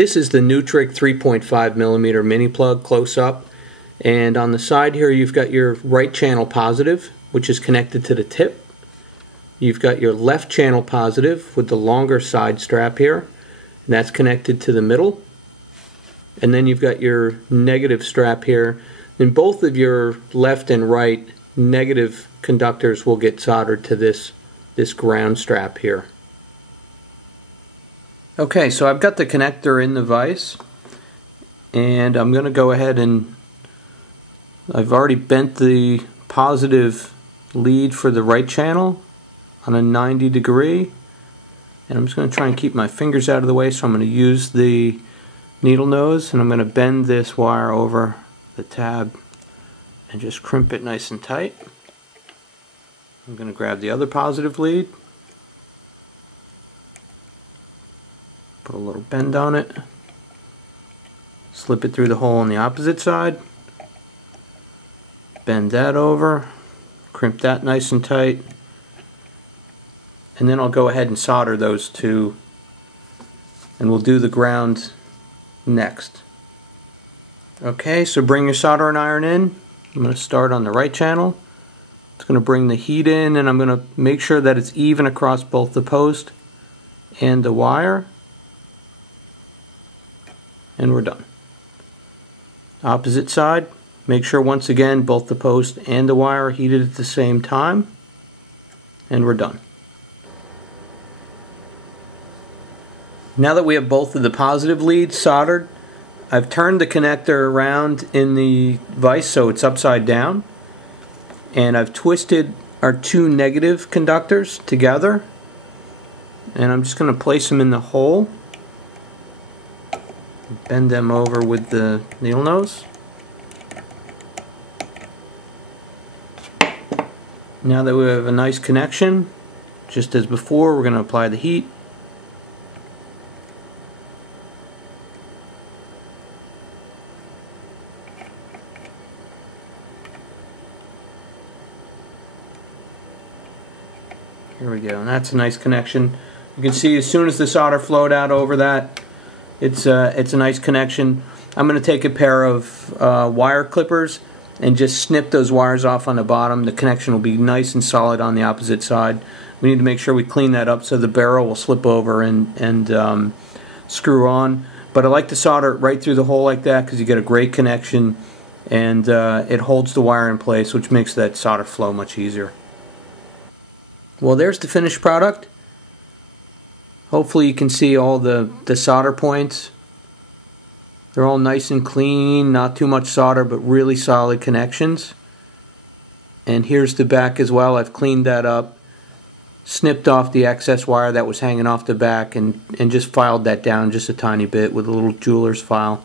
This is the Nutric 3.5 millimeter mini plug close up, and on the side here you've got your right channel positive, which is connected to the tip. You've got your left channel positive with the longer side strap here, and that's connected to the middle. And then you've got your negative strap here, and both of your left and right negative conductors will get soldered to this ground strap here. Okay, so I've got the connector in the vise, and I'm going to go ahead and I've already bent the positive lead for the right channel on a 90 degree, and I'm just going to try and keep my fingers out of the way, so I'm going to use the needle nose and I'm going to bend this wire over the tab and just crimp it nice and tight. I'm going to grab the other positive lead, put a little bend on it, slip it through the hole on the opposite side, bend that over, crimp that nice and tight, and then I'll go ahead and solder those two, and we'll do the ground next. Okay, so bring your soldering iron in. I'm going to start on the right channel. It's going to bring the heat in, and I'm going to make sure that it's even across both the post and the wire, and we're done. Opposite side, make sure once again both the post and the wire are heated at the same time, and we're done. Now that we have both of the positive leads soldered, I've turned the connector around in the vise so it's upside down, and I've twisted our two negative conductors together, and I'm just going to place them in the hole, bend them over with the needle nose. Now that we have a nice connection, just as before, we're going to apply the heat. Here we go, and that's a nice connection. You can see as soon as the solder flowed out over that, it's a nice connection. I'm going to take a pair of wire clippers and just snip those wires off on the bottom. The connection will be nice and solid on the opposite side. We need to make sure we clean that up so the barrel will slip over and screw on. But I like to solder it right through the hole like that because you get a great connection, and it holds the wire in place, which makes that solder flow much easier. Well, there's the finished product. Hopefully you can see all the solder points. They're all nice and clean, not too much solder, but really solid connections. And here's the back as well. I've cleaned that up, snipped off the excess wire that was hanging off the back, and just filed that down just a tiny bit with a little jeweler's file.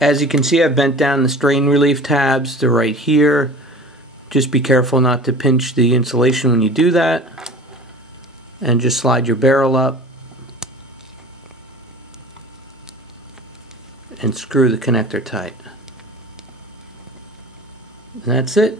As you can see, I've bent down the strain relief tabs. They're right here. Just be careful not to pinch the insulation when you do that. And just slide your barrel up and screw the connector tight. And that's it.